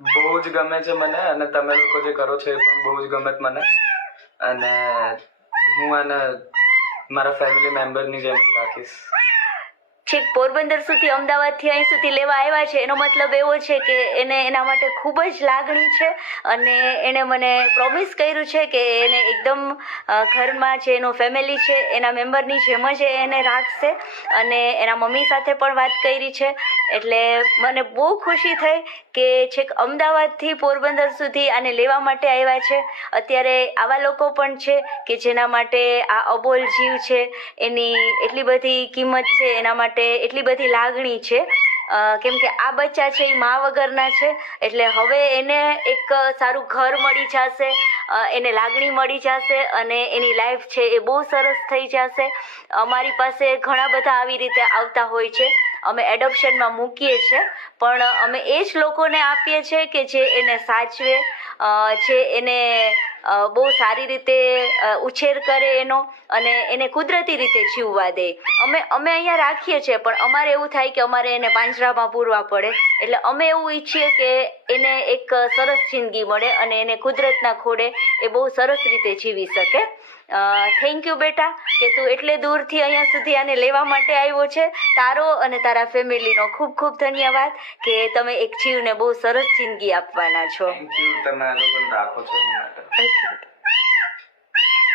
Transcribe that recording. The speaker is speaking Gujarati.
બહુ જ ગમે છે મને, અને તમે લોકો જે કરો છો એ પણ બહુ જ ગમે છે મને. અને હું આને મારા ફેમિલી મેમ્બરની જેમ રાખીશ. છેક પોરબંદર સુધી, અમદાવાદથી અહીં સુધી લેવા આવ્યા છે, એનો મતલબ એવો છે કે એને એના માટે ખૂબ જ લાગણી છે, અને એણે મને પ્રોમિસ કર્યું છે કે એને એકદમ ઘરમાં જે એનો ફેમિલી છે એના મેમ્બરની જેમ જ એને રાખશે, અને એના મમ્મી સાથે પણ વાત કરી છે. એટલે મને બહુ ખુશી થઈ કે છેક અમદાવાદથી પોરબંદર સુધી આને લેવા માટે આવ્યા છે. અત્યારે આવા લોકો પણ છે કે જેના માટે આ અબોલ જીવ છે એની એટલી બધી કિંમત છે, એના માટે એટલી બધી લાગણી છે, કેમ કે આ બચ્ચા છે એ મા વગરના છે. એટલે હવે એને એક સારું ઘર મળી જશે, એને લાગણી મળી જશે, અને એની લાઈફ છે એ બહુ સરસ થઈ જશે. અમારી પાસે ઘણા બધા આવી રીતે આવતા હોય છે, અમે એડોપ્શનમાં મૂકીએ છીએ, પણ અમે એ જ લોકોને આપીએ છીએ કે જે એને સાચવે, જે એને બહુ સારી રીતે ઉછેર કરે એનો, અને એને કુદરતી રીતે જીવવા દે. અમે અહીંયા રાખીએ છીએ, પણ અમારે એવું થાય કે અમારે એને પાંજરામાં પૂરવા પડે. એટલે અમે એવું ઈચ્છીએ કે એને એક સરસ જિંદગી મળે, અને એને કુદરતના ખોળે એ બહુ સરસ રીતે જીવી શકે. થેન્ક યુ બેટા કે તું એટલે દૂરથી અહીંયા સુધી આને લેવા માટે આવ્યો છે. તારો અને તારા ફેમિલીનો ખૂબ ખૂબ ધન્યવાદ કે તમે એક જીવને બહુ સરસ જિંદગી આપવાના છો. થેન્ક યુ, તમે આ લોકોને રાખો છો એના માટે. ઓકે.